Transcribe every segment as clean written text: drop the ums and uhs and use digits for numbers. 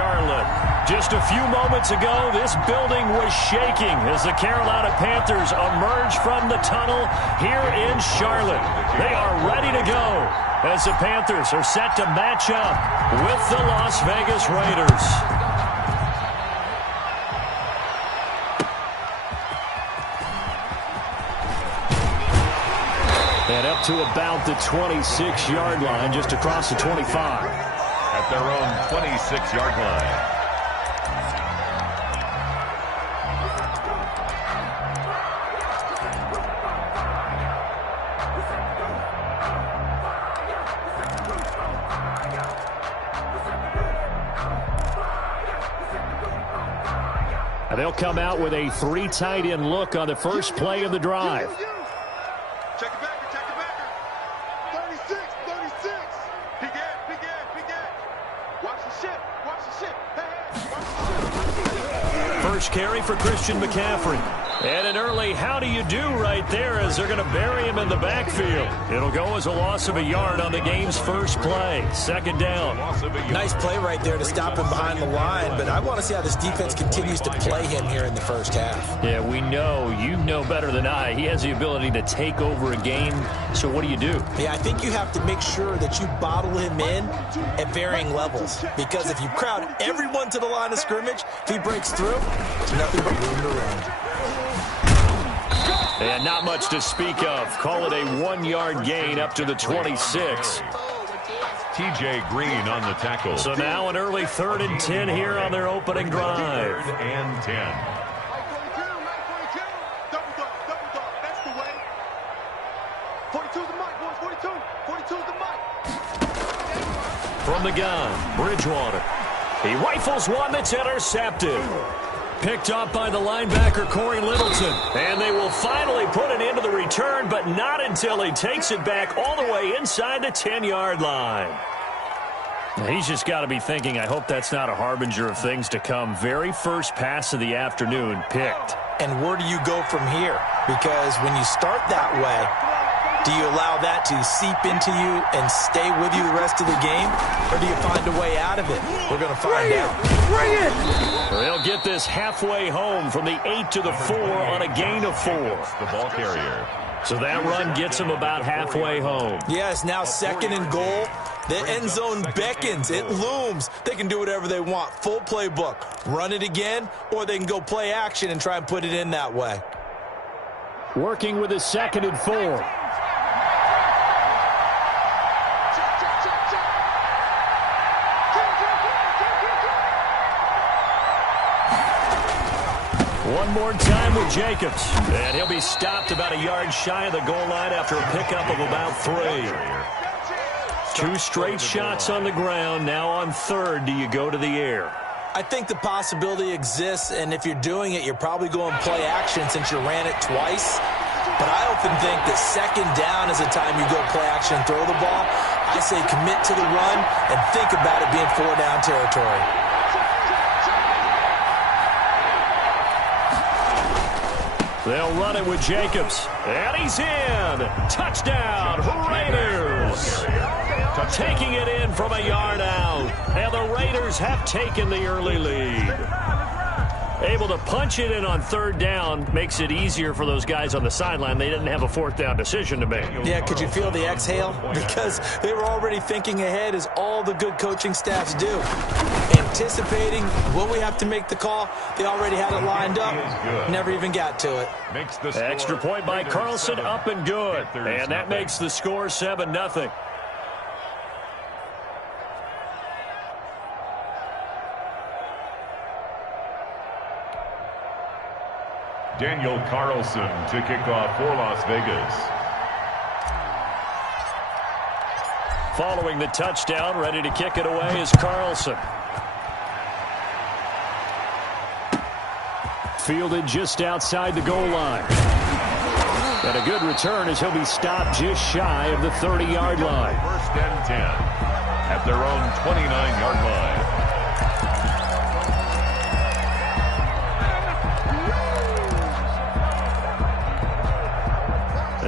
Charlotte. Just a few moments ago, this building was shaking as the Carolina Panthers emerge from the tunnel here in Charlotte. They are ready to go as the Panthers are set to match up with the Las Vegas Raiders. And up to about the 26-yard line, just across the 25. At their own 26-yard line. And they'll come out with a 3 tight end look on the first play of the drive. Check it back. 36. Big Ed. Watch the shit. Hey, watch the shit. First carry for Christian McCaffrey. And an early how do you do right there as they're going to bury him in the backfield. It'll go as a loss of a yard on the game's first play. Second down. Nice play right there to stop him behind the line, but I want to see how this defense continues to play him here in the first half. Yeah, we know. You know better than I. He has the ability to take over a game. So what do you do? Yeah, I think you have to make sure that you bottle him in at varying levels, because if you crowd everyone to the line of scrimmage, if he breaks through, there's nothing but room to run. And not much to speak of. Call it a 1-yard gain up to the 26. TJ Green on the tackle. So now an early 3rd and 10 here on their opening drive. 3rd and 10. Double dog. That's the way. 42's the mic, boys. 42's the mic. From the gun, Bridgewater. He rifles one that's intercepted. Picked up by the linebacker, Corey Littleton. And they will finally put an end to the return, but not until he takes it back all the way inside the 10-yard line. He's just got to be thinking, I hope that's not a harbinger of things to come. Very first pass of the afternoon picked. And where do you go from here? Because when you start that way, do you allow that to seep into you and stay with you the rest of the game? Or do you find a way out of it? We're going to find out. Bring it! They'll get this halfway home from the 8 to the 4 on a gain of 4. The ball carrier. So that run gets him about halfway home. Yes, now 2nd and goal. The end zone beckons. It looms. They can do whatever they want. Full playbook. Run it again, or they can go play action and try and put it in that way. Working with his 2nd and 4. One more time with Jacobs. And he'll be stopped about a yard shy of the goal line after a pickup of about 3. 2 straight shots on the ground. Now on 3rd, do you go to the air? I think the possibility exists, and if you're doing it, you're probably going play action since you ran it twice. But I often think that 2nd down is the time you go play action and throw the ball. I say commit to the run and think about it being 4-down territory. They'll run it with Jacobs. And he's in. Touchdown, Raiders. Taking it in from a yard out. And the Raiders have taken the early lead. Able to punch it in on 3rd down makes it easier for those guys on the sideline. They didn't have a 4th down decision to make. Yeah, could you feel the exhale? Because they were already thinking ahead, as all the good coaching staffs do. Anticipating, will we have to make the call? They already had it lined up. Never even got to it. Extra point by Carlson, up and good. And that makes the score 7-0. Daniel Carlson to kick off for Las Vegas. Following the touchdown, ready to kick it away is Carlson. Fielded just outside the goal line. And a good return as he'll be stopped just shy of the 30-yard line. 1st and 10 at their own 29-yard line.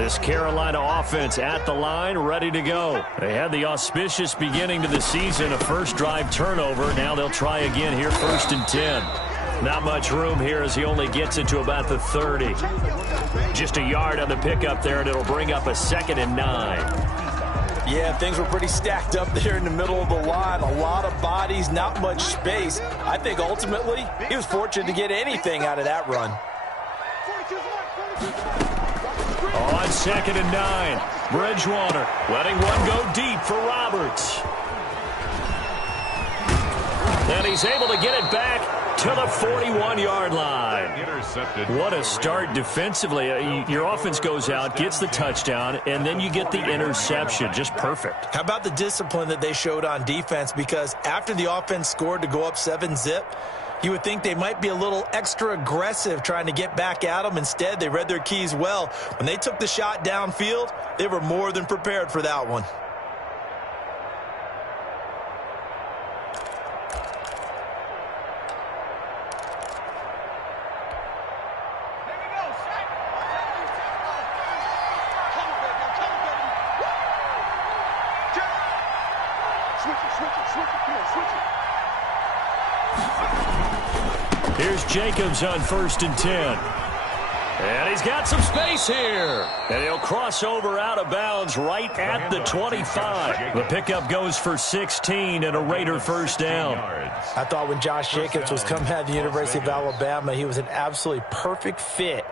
This Carolina offense at the line, ready to go. They had the auspicious beginning to the season, a first drive turnover. Now they'll try again here, 1st and 10. Not much room here as he only gets it to about the 30. Just a yard on the pickup there, and it'll bring up a 2nd and 9. Yeah, things were pretty stacked up there in the middle of the line. A lot of bodies, not much space. I think ultimately he was fortunate to get anything out of that run. On 2nd and 9, Bridgewater letting one go deep for Roberts. And he's able to get it back to the 41-yard line. Intercepted. What a start defensively. Your offense goes out, gets the touchdown, and then you get the interception. Just perfect. How about the discipline that they showed on defense? Because after the offense scored to go up 7-zip, you would think they might be a little extra aggressive trying to get back at them. Instead, they read their keys well. When they took the shot downfield, they were more than prepared for that one. Here's Jacobs on 1st and 10. And he's got some space here. And he'll cross over out of bounds right at the 25. The pickup goes for 16 and a Raider first down. I thought when Josh Jacobs was coming out of the University of Alabama, he was an absolutely perfect fit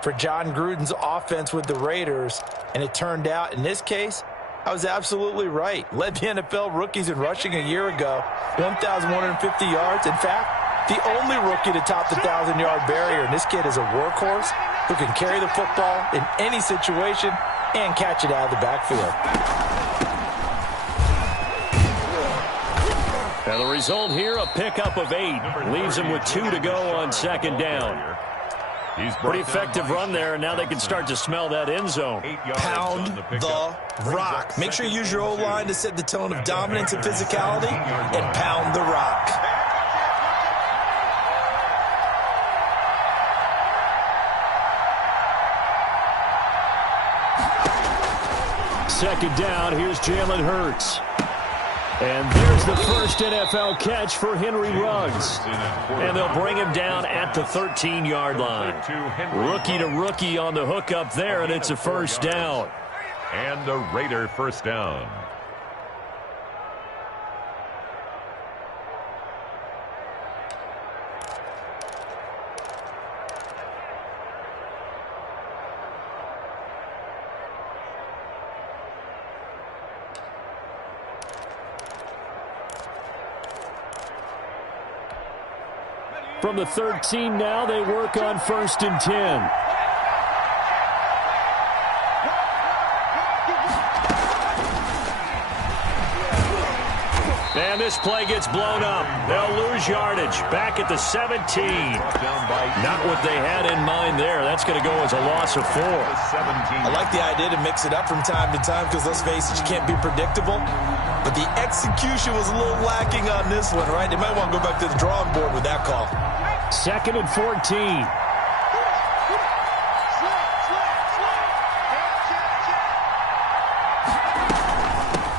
for John Gruden's offense with the Raiders. And it turned out, in this case, I was absolutely right. Led the NFL rookies in rushing a year ago, 1,150 yards. In fact, the only rookie to top the 1,000-yard barrier. And this kid is a workhorse who can carry the football in any situation and catch it out of the backfield. And the result here, a pickup of 8. Leaves him with 2 to go on 2nd down. Pretty effective run there, and now they can start to smell that end zone. Pound the rock. Make sure you use your O-line to set the tone of dominance and physicality, and pound the rock. Second down, here's Jalen Hurts. And there's the first NFL catch for Henry Ruggs. And they'll bring him down at the 13-yard line. Rookie to rookie on the hook up there, and it's a first down. And the Raider first down. From the 13 now, they work on 1st and 10. And this play gets blown up. They'll lose yardage. Back at the 17. Not what they had in mind there. That's going to go as a loss of 4. I like the idea to mix it up from time to time because, let's face it, you can't be predictable. But the execution was a little lacking on this one, right? They might want to go back to the drawing board with that call. 2nd and 14.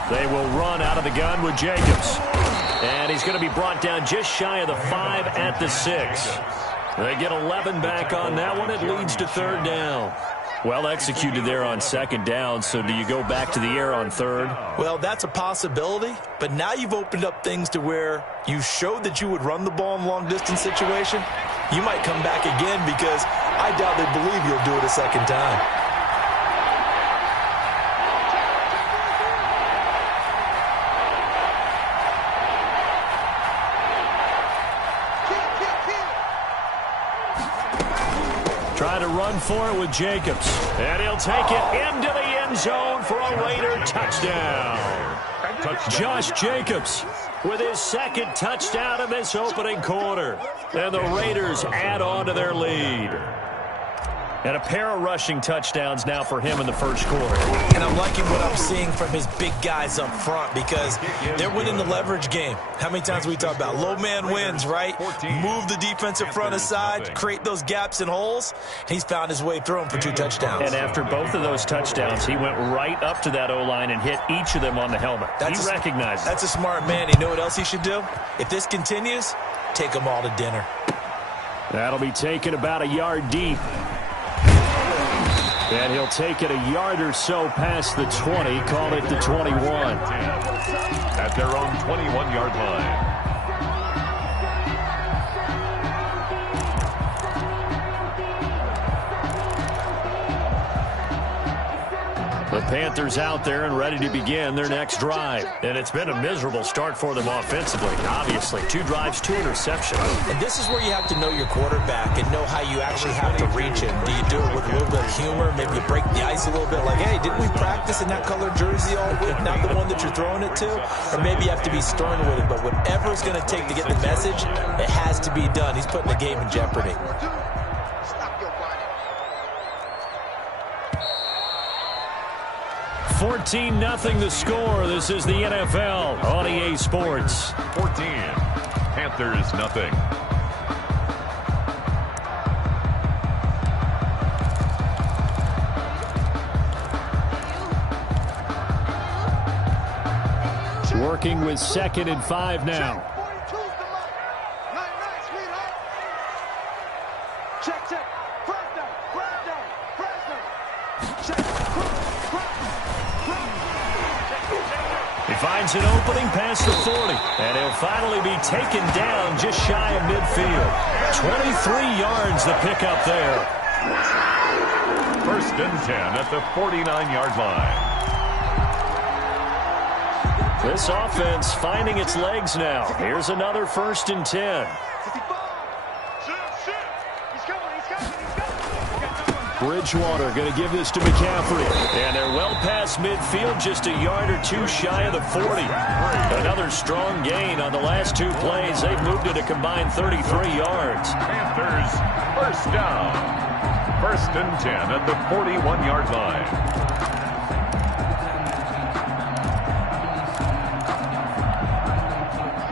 They will run out of the gun with Jacobs. And he's going to be brought down just shy of the 5 at the 6. They get 11 back on that one. It leads to 3rd down. Well executed there on 2nd down, so do you go back to the air on 3rd? Well, that's a possibility, but now you've opened up things to where you showed that you would run the ball in long-distance situation. You might come back again because I doubt they believe you'll do it a second time. Try to run for it with Jacobs. And he'll take it into the end zone for a Raider touchdown. Josh Jacobs with his 2nd touchdown in this opening quarter. And the Raiders add on to their lead. And a pair of rushing touchdowns now for him in the first quarter. And I'm liking what I'm seeing from his big guys up front because they're winning the leverage game. How many times we talk about low man wins, right? Move the defensive front aside, create those gaps and holes. He's found his way through them for 2 touchdowns. And after both of those touchdowns, he went right up to that O-line and hit each of them on the helmet. He recognized it. That's a smart man. You know what else he should do? If this continues, take them all to dinner. That'll be taken about a yard deep. And he'll take it a yard or so past the 20, call it the 21. At their own 21-yard line. The Panthers out there and ready to begin their next drive. And it's been a miserable start for them offensively. Obviously, 2 drives, 2 interceptions. And this is where you have to know your quarterback and know how you actually have to reach him. Do you do it with a little bit of humor? Maybe you break the ice a little bit like, hey, didn't we practice in that colored jersey all week? Not the one that you're throwing it to? Or maybe you have to be stern with it. But whatever it's going to take to get the message, it has to be done. He's putting the game in jeopardy. 14-0 the score. This is the NFL on EA Sports. 14. Panthers nothing. Working with 2nd and 5 now. Finds an opening past the 40, and he'll finally be taken down just shy of midfield. 23 yards the pickup there. 1st and 10 at the 49-yard line. This offense finding its legs now. Here's another 1st and 10. Bridgewater going to give this to McCaffrey. And they're well past midfield, just a yard or 2 shy of the 40. Another strong gain on the last 2 plays. They've moved it a combined 33 yards. Panthers first down. 1st and 10 at the 41-yard line.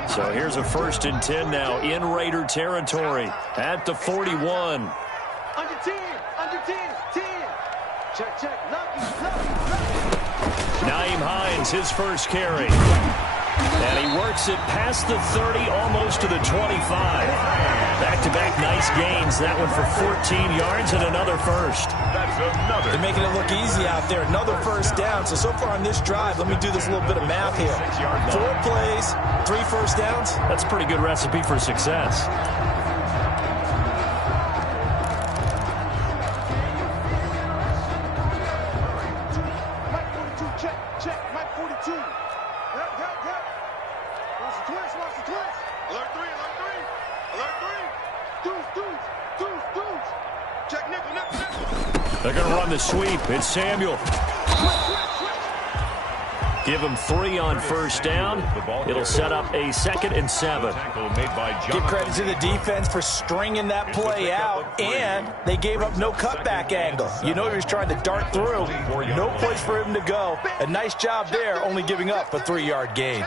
So here's a 1st and 10 now in Raider territory at the 41. Under 10. Check. Naeem Hines, his first carry. And he works it past the 30, almost to the 25. Back-to-back nice gains. That one for 14 yards and another first. That's another. They're making it look easy out there. Another 1st down. So far on this drive, let me do this little bit of math here. 4 plays, 3 1st downs. That's a pretty good recipe for success. They're going to run the sweep. It's Samuel. Give him 3 on 1st down. It'll set up a 2nd and 7. Give credit to the defense for stringing that play out, and they gave up no cutback angle. You know he was trying to dart through. No place for him to go. A nice job there, only giving up a 3-yard gain.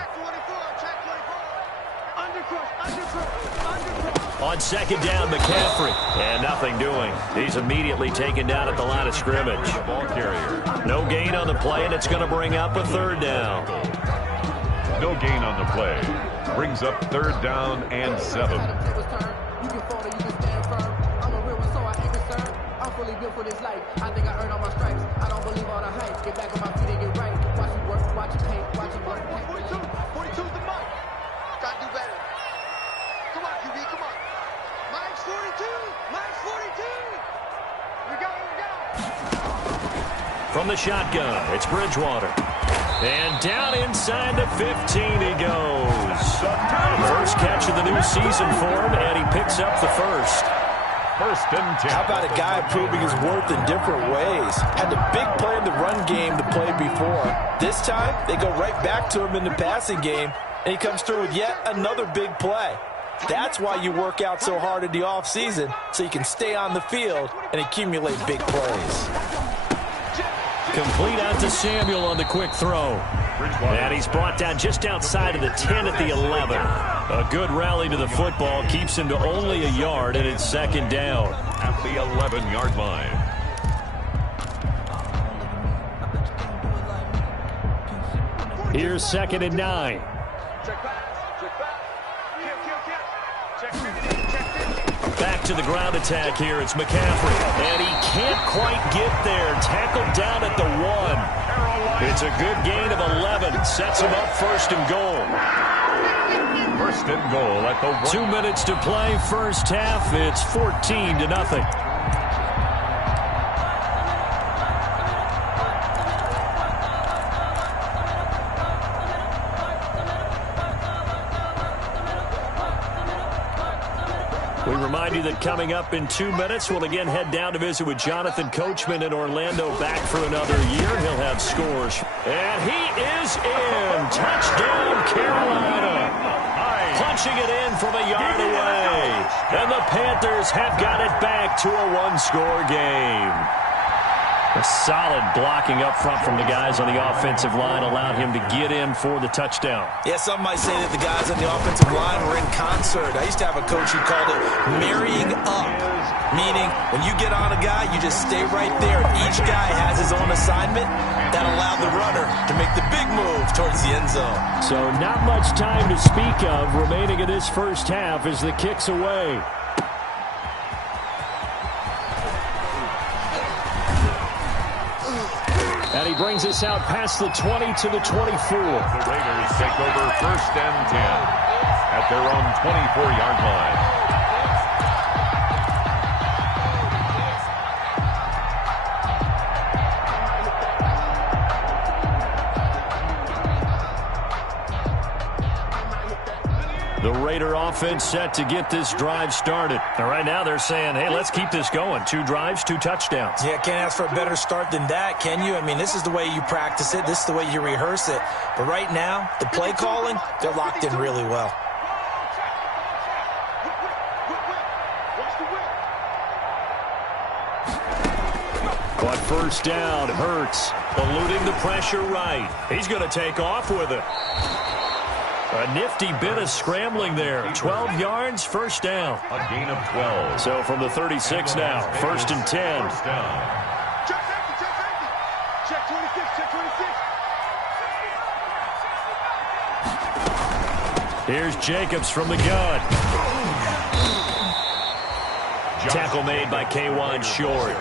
On 2nd down, McCaffrey. And nothing doing. He's immediately taken down at the line of scrimmage. No gain on the play, and it's going to bring up a 3rd down. No gain on the play. Brings up 3rd down and 7. From the shotgun, it's Bridgewater. And down inside the 15 he goes. First catch of the new season for him, and he picks up the 1st. 1st and 10. How about a guy proving his worth in different ways? Had the big play in the run game to play before. This time, they go right back to him in the passing game, and he comes through with yet another big play. That's why you work out so hard in the offseason, so you can stay on the field and accumulate big plays. Complete out to Samuel on the quick throw. And he's brought down just outside of the 10 at the 11. A good rally to the football keeps him to only a yard, and it's second down. At the 11-yard line. Here's 2nd and 9. Back to the ground attack here. It's McCaffrey. And he can't quite get there. Tackled down at the 1. It's a good gain of 11. Sets him up 1st and goal. 1st and goal at the 1. 2 minutes to play. First half. It's 14-0. We remind you that coming up in 2 minutes, we'll again head down to visit with Jonathan Coachman in Orlando, back for another year. He'll have scores. And he is in. Touchdown, Carolina. Punching it in from a yard away. And the Panthers have got it back to a one-score game. A solid blocking up front from the guys on the offensive line allowed him to get in for the touchdown. Yeah, some might say that the guys on the offensive line were in concert. I used to have a coach who called it marrying up, meaning when you get on a guy, you just stay right there. Each guy has his own assignment that allowed the runner to make the big move towards the end zone. So not much time to speak of remaining in this first half as the kick's away. And he brings us out past the 20 to the 24. The Raiders take over 1st and 10 at their own 24-yard line. The Raider offense set to get this drive started. And right now they're saying, hey, let's keep this going. 2 drives, 2 touchdowns. Yeah, can't ask for a better start than that, can you? I mean, this is the way you practice it. This is the way you rehearse it. But right now, the play calling, they're locked in really well. On 1st down, Hurts eluding the pressure right. He's going to take off with it. A nifty bit of scrambling there. 12 yards, 1st down. A gain of 12. So from the 36 now, 1st and 10. 1st down. Check safety, check safety. Check 26, check 26. Here's Jacobs from the gun. Tackle made by K'Wan Short.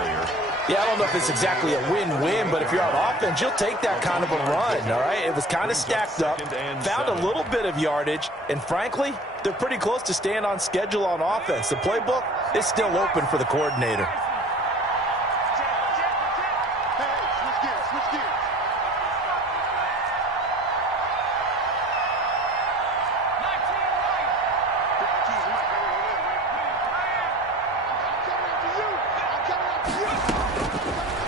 Yeah, I don't know if it's exactly a win-win, but if you're on offense, you'll take that kind of a run, all right? It was kind of stacked up, found a little bit of yardage, and frankly, they're pretty close to staying on schedule on offense. The playbook is still open for the coordinator. Hey, switch gears, switch gears.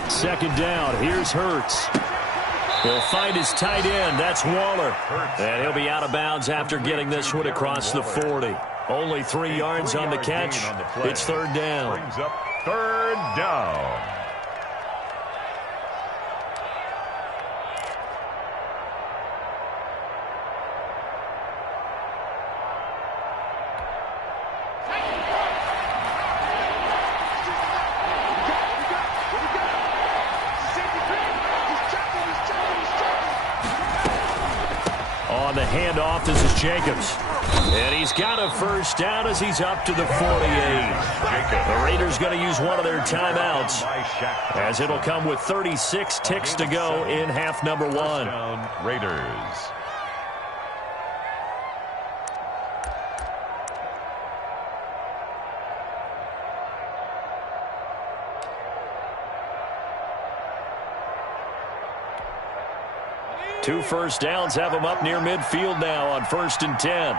Second down, here's Hurts. He'll find his tight end, that's Waller. And he'll be out of bounds after getting this one across the 40. Only 3 yards on the catch. It's 3rd down. Brings up 3rd down. On the handoff, this is Jacobs. And he's got a 1st down as he's up to the 48. The Raiders going to use one of their timeouts as it'll come with 36 ticks to go in half number 1. Raiders. Two 1st downs have him up near midfield now on 1st and 10.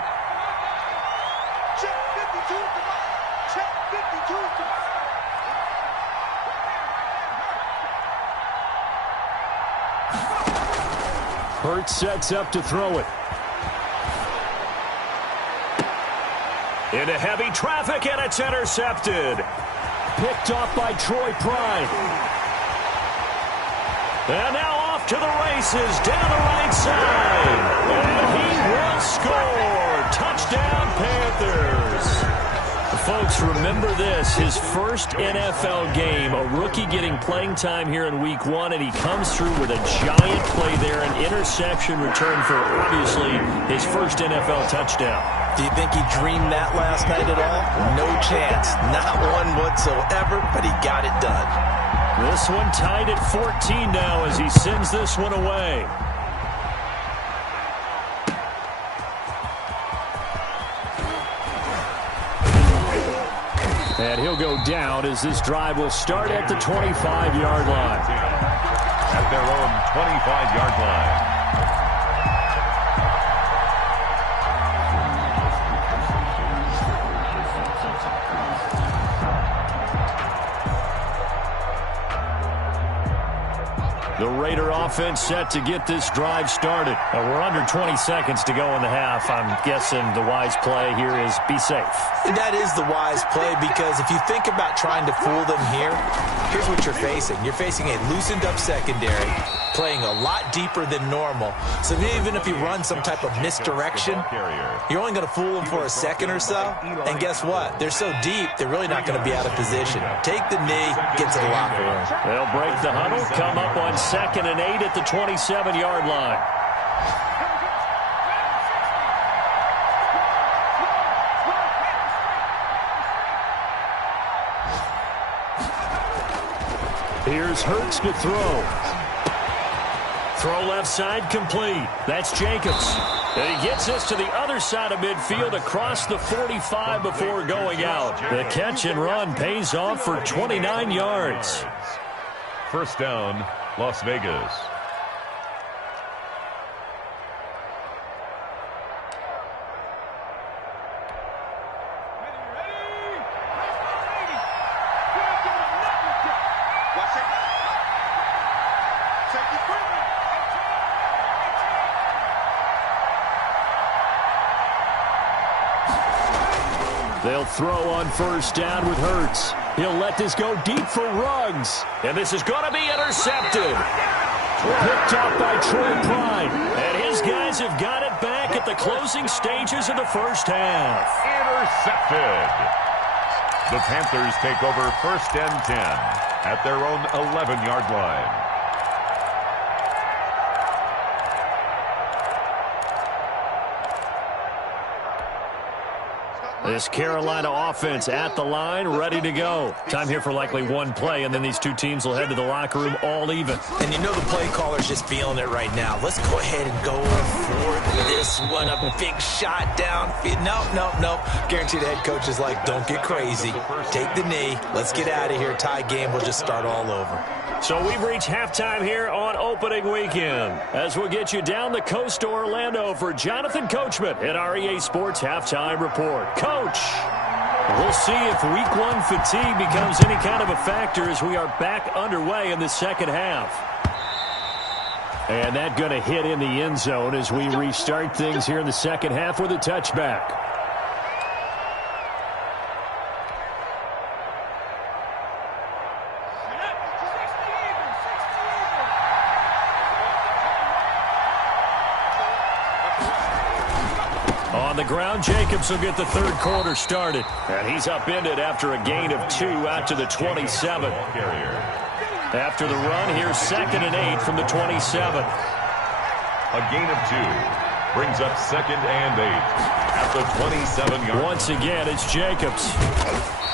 Check 52 to Mike. Check 52 to Mike. Hurts sets up to throw it. Into heavy traffic, and it's intercepted. Picked off by Troy Pride. And now off to the races, down the right side. And he will score. Touchdown, Panthers. Folks, remember this, his first NFL game, a rookie getting playing time here in week 1, and he comes through with a giant play there, an interception return for, obviously, his first NFL touchdown. Do you think he dreamed that last night at all? No chance. Not one whatsoever, but he got it done. This one tied at 14 now as he sends this one away. And he'll go down as this drive will start at the 25-yard line. At their own 25-yard line. The Raider offense set to get this drive started. We're under 20 seconds to go in the half. I'm guessing the wise play here is be safe. And that is the wise play, because if you think about trying to fool them here, here's what you're facing. You're facing a loosened up secondary, playing a lot deeper than normal. So even if you run some type of misdirection, you're only going to fool them for a second or so. And guess what? They're so deep, they're really not going to be out of position. Take the knee, get to the locker room. They'll break the huddle, come up on 2nd and 8 at the 27-yard line. Here's Hurts to throw. Throw left side complete. That's Jacobs. And he gets us to the other side of midfield across the 45 before going out. The catch and run pays off for 29 yards. First down, Las Vegas. They'll throw on first down with Hurts. He'll let this go deep for Ruggs. And this is going to be intercepted. Picked up by Troy Pride. And his guys have got it back at the closing stages of the first half. Intercepted. The Panthers take over 1st and 10 at their own 11-yard line. This Carolina offense at the line, ready to go. Time here for likely one play, and then these two teams will head to the locker room all even. And you know the play caller's just feeling it right now. Let's go ahead and go for this one. A big shot down. Nope. Guaranteed the head coach is like, don't get crazy. Take the knee. Let's get out of here. Tie game will just start all over. So we've reached halftime here on opening weekend. As we'll get you down the coast to Orlando for Jonathan Coachman at our EA Sports Halftime Report. Coach, we'll see if week 1 fatigue becomes any kind of a factor as we are back underway in the second half. And that going to hit in the end zone as we restart things here in the second half with a touchback. On the ground, Jacobs will get the third quarter started. And he's upended after a gain of 2 out to the 27. After the run, here's 2nd and 8 from the 27. A gain of 2 brings up 2nd and 8 at the 27-yard. Once again, it's Jacobs.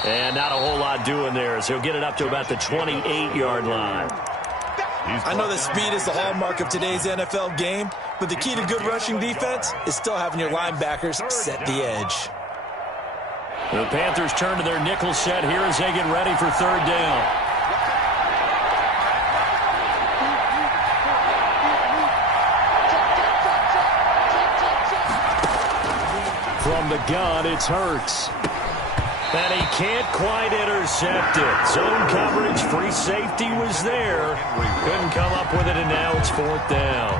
And not a whole lot doing there as he'll get it up to about the 28-yard line. I know that speed is the hallmark of today's NFL game, but the key to good rushing defense is still having your linebackers set the edge. The Panthers turn to their nickel set here as they get ready for third down. From the gun, it's Hurts. And he can't quite intercept it. Zone coverage, free safety was there. Couldn't come up with it, and now it's 4th down.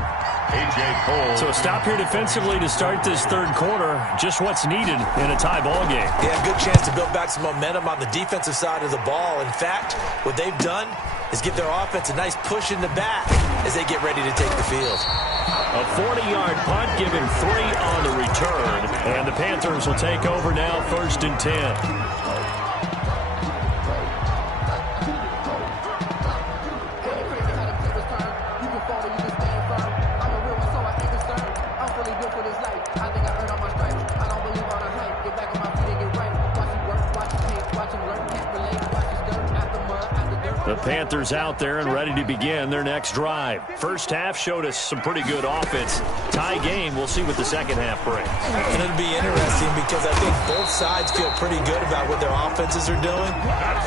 So a stop here defensively to start this third quarter. Just what's needed in a tie ball game. Yeah, good chance to build back some momentum on the defensive side of the ball. In fact, what they've done is give their offense a nice push in the back as they get ready to take the field. A 40-yard punt, given 3 on the return. And the Panthers will take over now, 1st and 10. The Panthers out there and ready to begin their next drive. First half showed us some pretty good offense. Tie game, we'll see what the second half brings. And it'll be interesting because I think both sides feel pretty good about what their offenses are doing.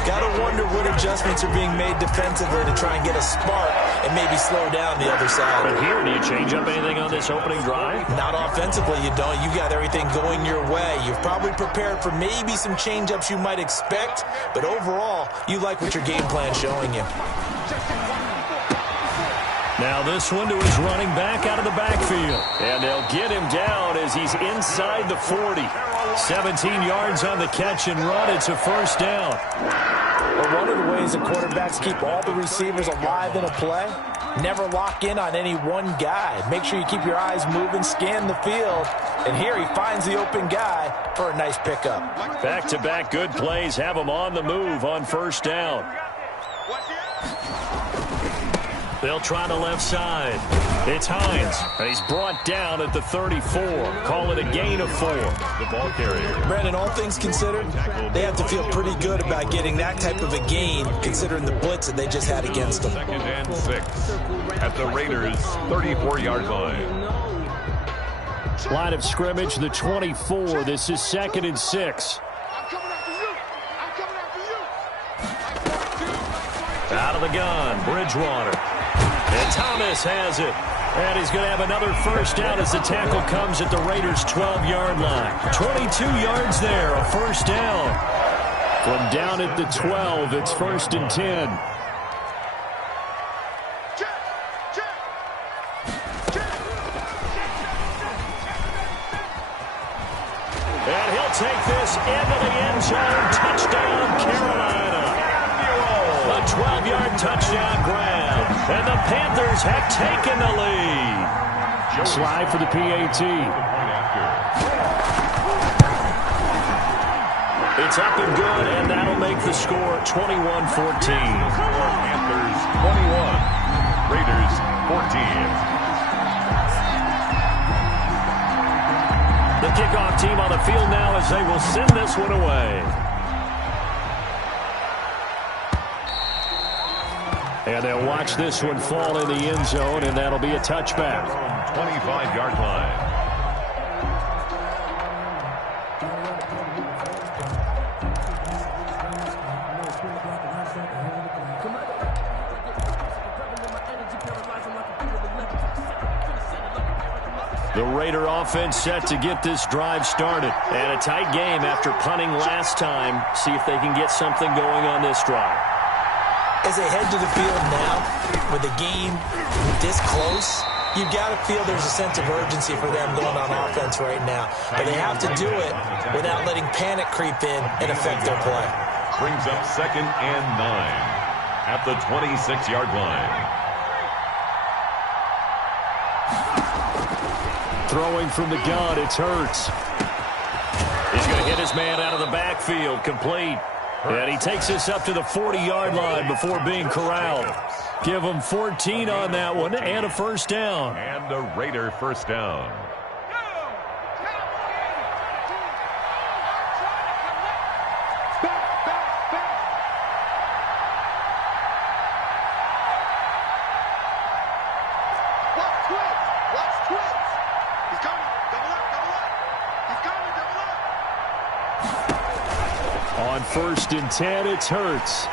Got to wonder what adjustments are being made defensively to try and get a spark and maybe slow down the other side. But here, do you change up anything on this opening drive? Not offensively, you don't. You got everything going your way. You've probably prepared for maybe some change-ups you might expect, but overall, you like what your game plan showing you. Now this one to his running back out of the backfield. And they'll get him down as he's inside the 40. 17 yards on the catch and run. It's a first down. Well, one of the ways the quarterbacks keep all the receivers alive in a play, never lock in on any one guy. Make sure you keep your eyes moving, scan the field. And here he finds the open guy for a nice pickup. Back-to-back good plays have him on the move on first down. They'll try the left side. It's Hines. He's brought down at the 34. Call it a gain of 4. The ball carrier. Brandon, all things considered, they have to feel pretty good about getting that type of a gain, considering the blitz that they just had against them. 2nd and 6 at the Raiders' 34-yard line. Line of scrimmage, the 24. This is 2nd and 6. Out of the gun, Bridgewater. And Thomas has it. And he's going to have another first down as the tackle comes at the Raiders' 12-yard line. 22 yards there, a first down. From down at the 12, it's 1st and 10. And he'll take this into the end zone. Touchdown, Carolina. A 12-yard touchdown grab. And the Panthers have taken the lead. Slide for the PAT. It's up and good, and that'll make the score 21-14. Panthers 21, Raiders 14. The kickoff team on the field now as they will send this one away. And they'll watch this one fall in the end zone, and that'll be a touchback. 25-yard line. The Raider offense set to get this drive started. And a tight game after punting last time. See if they can get something going on this drive. As they head to the field now, with the game this close, you've got to feel there's a sense of urgency for them going on offense right now. But they have to do it without letting panic creep in and affect their play. Brings up 2nd and 9 at the 26-yard line. Throwing from the gun, it's Hurts. He's going to hit his man out of the backfield, complete. And he takes us up to the 40-yard line before being corralled. Give him 14 on that one and a first down. And a Raider first down. On 1st and 10, it's Hurts.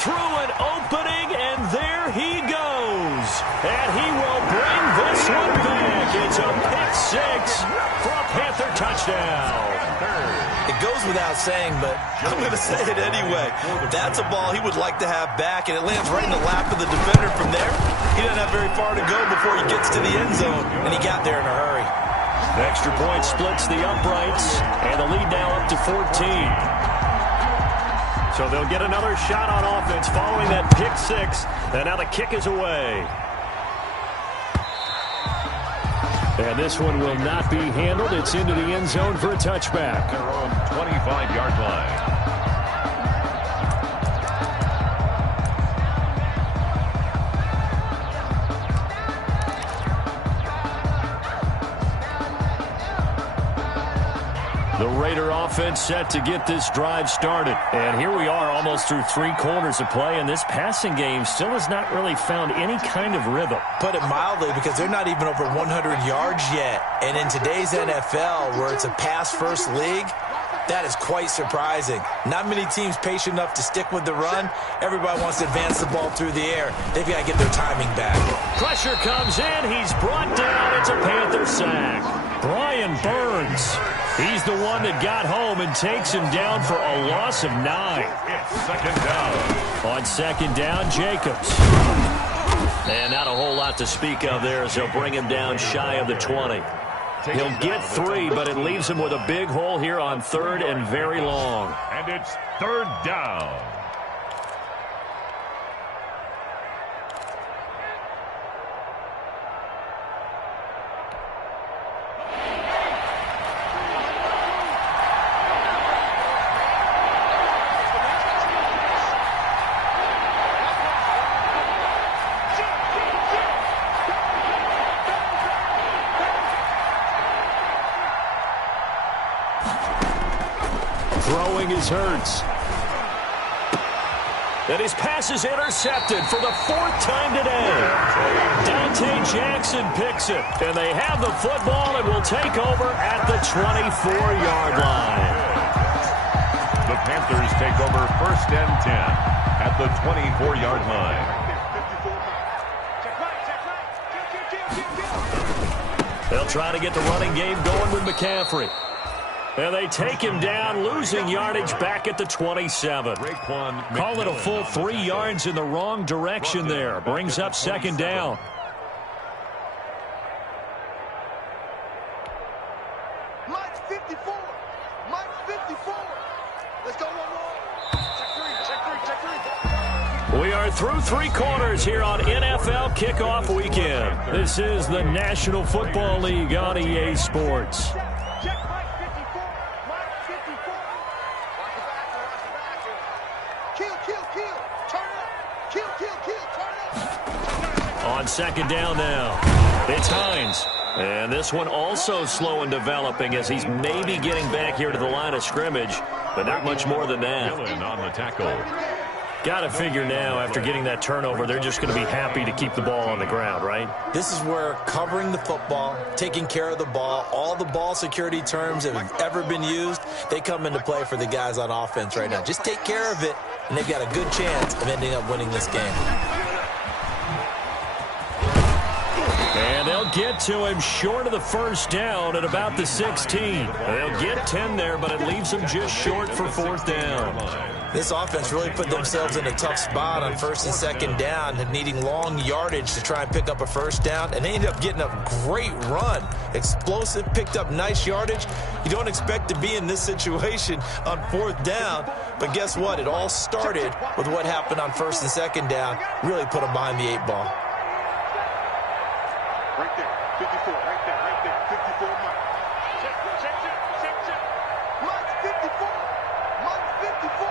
Through an opening, and there he goes. And he will bring this one back. It's a pick 6 for a Panther touchdown. It goes goes without saying, but I'm going to say it anyway. That's a ball he would like to have back, and it lands right in the lap of the defender. From there, he doesn't have very far to go before he gets to the end zone, and he got there in a hurry. The extra point splits the uprights, and the lead now up to 14. So they'll get another shot on offense following that pick six, and now the kick is away. And this one will not be handled. It's into the end zone for a touchback. Their own 25-yard line. The Raider offense set to get this drive started. And here we are almost through 3 quarters of play, and this passing game still has not really found any kind of rhythm. Put it mildly, because they're not even over 100 yards yet. And in today's NFL, where it's a pass-first league, that is quite surprising. Not many teams patient enough to stick with the run. Everybody wants to advance the ball through the air. They've got to get their timing back. Pressure comes in. He's brought down. It's a Panther sack. Brian Burns. He's the one that got home and takes him down for a loss of 9. It's second down. On second down, Jacobs. And not a whole lot to speak of there as they'll bring him down shy of the 20. He'll get 3, but it leaves him with a big hole here on 3rd and very long. And it's 3rd down. Throwing is Hurts. And his pass is intercepted for the 4th time today. Dante Jackson picks it. And they have the football and will take over at the 24-yard line. The Panthers take over 1st and 10 at the 24-yard line. They'll try to get the running game going with McCaffrey. And they take him down, losing yardage back at the 27. Call it a full 3 yards in the wrong direction there. Brings up second down. Mike's 54. Mike's 54. Let's go one more. Check 3. We are through 3 quarters here on NFL Kickoff Weekend. This is the National Football League on EA Sports. On second down now, it's Hines. And this one also slow and developing as he's maybe getting back here to the line of scrimmage, but not much more than that. On the tackle. Got to figure now, after getting that turnover, they're just going to be happy to keep the ball on the ground, right? This is where covering the football, taking care of the ball, all the ball security terms that have ever been used, they come into play for the guys on offense right now. Just take care of it, and they've got a good chance of ending up winning this game. And they'll get to him short of the 1st down at about the 16. They'll get 10 there, but it leaves them just short for 4th down. This offense really put themselves in a tough spot on 1st and 2nd down, and needing long yardage to try and pick up a 1st down, and they ended up getting a great run. Explosive, picked up nice yardage. You don't expect to be in this situation on 4th down, but guess what? It all started with what happened on 1st and 2nd down. Really put them behind the 8 ball. Right there. 54. Right there. 54 Mike. Check. Mike's 54. Mike's 54.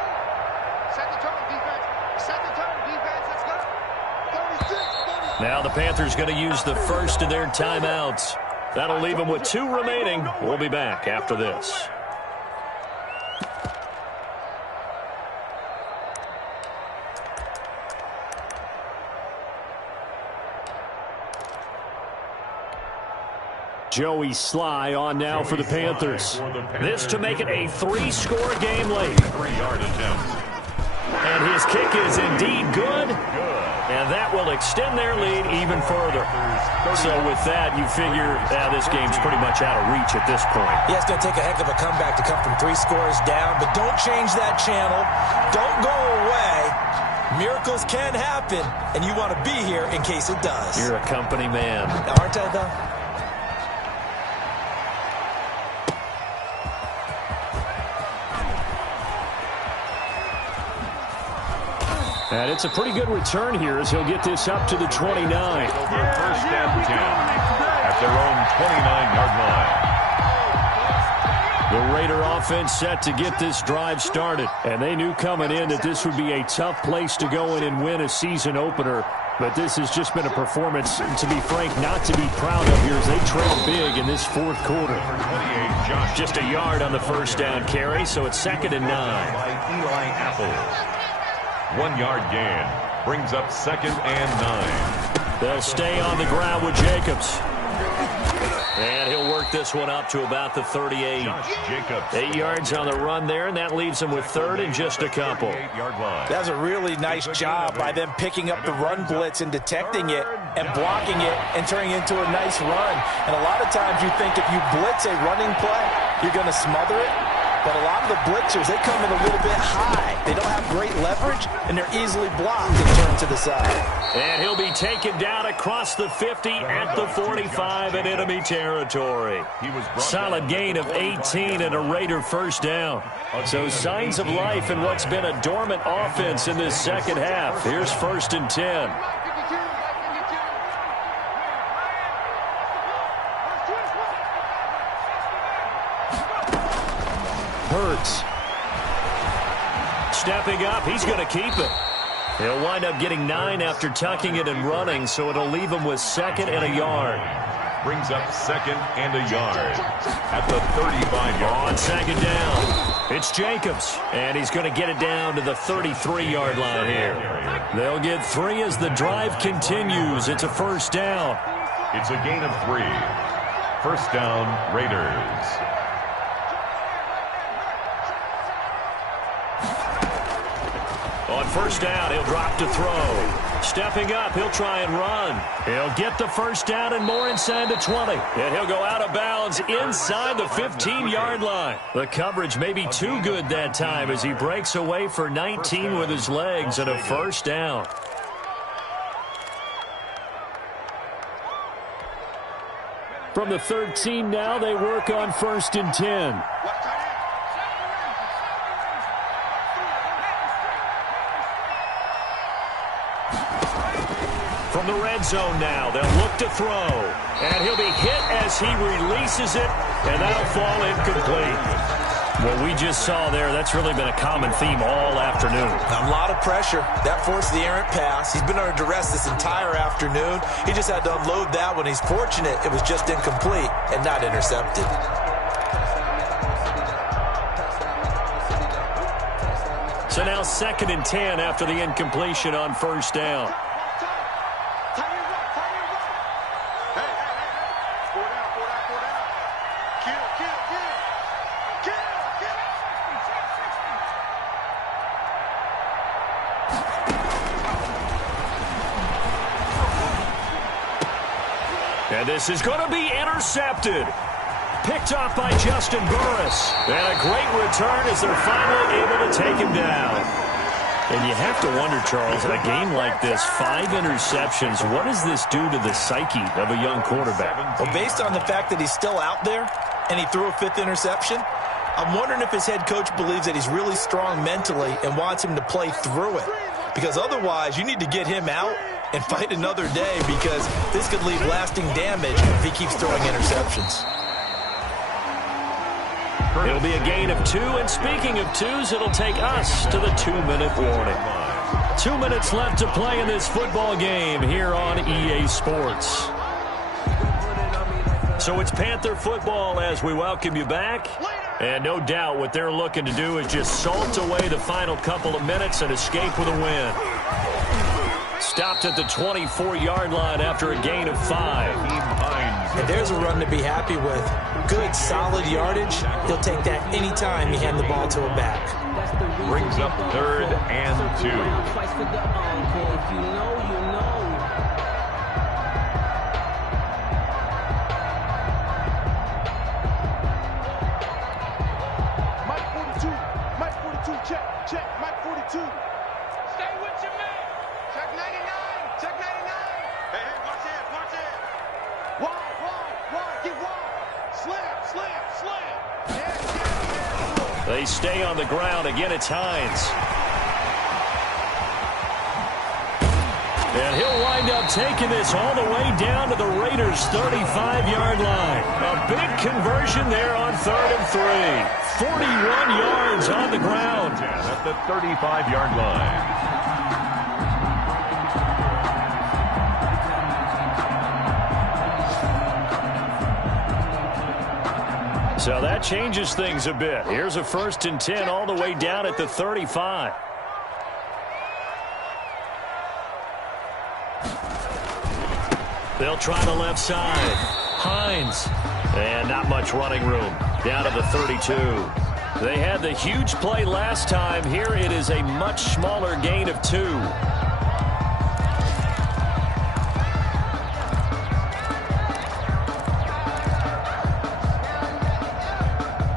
Second turn, defense. Second turn, defense. Let's go. 36. Now the Panthers going to use the first of their timeouts. That'll leave them with 2 remaining. We'll be back after this. Joey Sly on now for the Panthers. This to make it a 3-score game late. 3-yard attempt. And his kick is indeed good. And that will extend their lead even further. So with that, you figure this game's pretty much out of reach at this point. Yeah, it's going to take a heck of a comeback to come from 3 scores down. But don't change that channel. Don't go away. Miracles can happen. And you want to be here in case it does. You're a company man. Aren't I, though? And it's a pretty good return here as he'll get this up to the 29. Over first and 10 at their own 29-yard line. The Raider offense set to get this drive started. And they knew coming in that this would be a tough place to go in and win a season opener. But this has just been a performance, to be frank, not to be proud of here as they trail big in this fourth quarter. Just a yard on the first down carry, so it's 2nd and 9. By Eli Apple. 1-yard gain brings up 2nd and 9. They'll stay on the ground with Jacobs. And he'll work this one up to about the 38. Jacobs. 8 yards on the run there, and that leaves him with 3rd and just a couple. That's a really nice job by them picking up the run blitz and detecting it and blocking it and turning it into a nice run. And a lot of times you think if you blitz a running play, you're going to smother it. But a lot of the blitzers, they come in a little bit high. They don't have great leverage, and they're easily blocked and turned to the side. And he'll be taken down across the 50 at the 45 in enemy territory. Solid gain of 18 and a Raider first down. So signs of life in what's been a dormant offense in this second half. Here's 1st and 10. Hurts. Stepping up, he's going to keep it. He'll wind up getting 9 after tucking it and running, so it'll leave him with 2nd and a yard. Brings up 2nd and a yard at the 35-yard. On 2nd down, it's Jacobs, and he's going to get it down to the 33-yard line here. They'll get 3 as the drive continues. It's a first down. It's a gain of 3. First down, Raiders. On first down, he'll drop to throw. Stepping up, he'll try and run. He'll get the first down and more inside the 20. And he'll go out of bounds inside the 15-yard line. The coverage may be too good that time as he breaks away for 19 with his legs and a first down. From the 13 now, they work on 1st and 10. From the red zone now, they'll look to throw. And he'll be hit as he releases it, and that'll fall incomplete. What we just saw there, that's really been a common theme all afternoon. A lot of pressure. That forced the errant pass. He's been under duress this entire afternoon. He just had to unload that one. He's fortunate it was just incomplete and not intercepted. So now 2nd and 10 after the incompletion on first down. And this is going to be intercepted. Picked off by Justin Burris. And a great return as they're finally able to take him down. And you have to wonder, Charles, in a game like this, 5 interceptions, what does this do to the psyche of a young quarterback? Well, based on the fact that he's still out there and he threw a 5th interception, I'm wondering if his head coach believes that he's really strong mentally and wants him to play through it. Because otherwise, you need to get him out and fight another day, because this could leave lasting damage if he keeps throwing interceptions. It'll be a gain of 2, and speaking of 2s, it'll take us to the 2-minute warning. 2 minutes left to play in this football game here on EA Sports. So it's Panther football as we welcome you back. And no doubt what they're looking to do is just salt away the final couple of minutes and escape with a win. Stopped at the 24-yard line after a gain of 5. And there's a run to be happy with. Good, solid yardage. He'll take that anytime you hand the ball to him back. brings up 3rd and 2. Twice for the encore. If you know, you know. Mike 42. Mike 42. Check. Check. Mike 42. Stay with your man. Check 99. Check 99. Hey, watch it. Watch it. Wide. Get wide. Slam. Yeah. They stay on the ground. Again, it's Hines. And he'll wind up taking this all the way down to the Raiders' 35-yard line. A big conversion there on 3rd and 3. 41 yards on the ground. At the 35-yard line. So that changes things a bit. Here's a 1st and 10 all the way down at the 35. They'll try the left side. Hines. And not much running room. Down to the 32. They had the huge play last time. Here it is a much smaller gain of 2.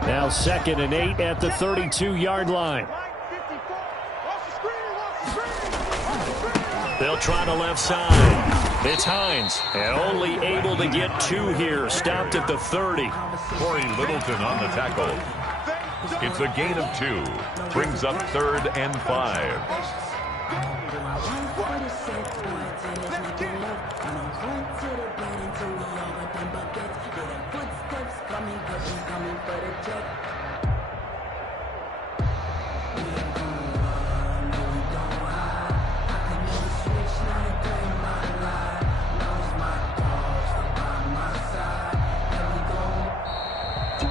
Now 2nd and 8 at the 32-yard line. They'll try the left side. It's Hines, and only able to get 2 here. Stopped at the 30. Corey Littleton on the tackle. It's a gain of 2. Brings up 3rd and 5.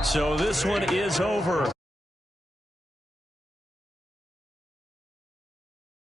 So this one is over.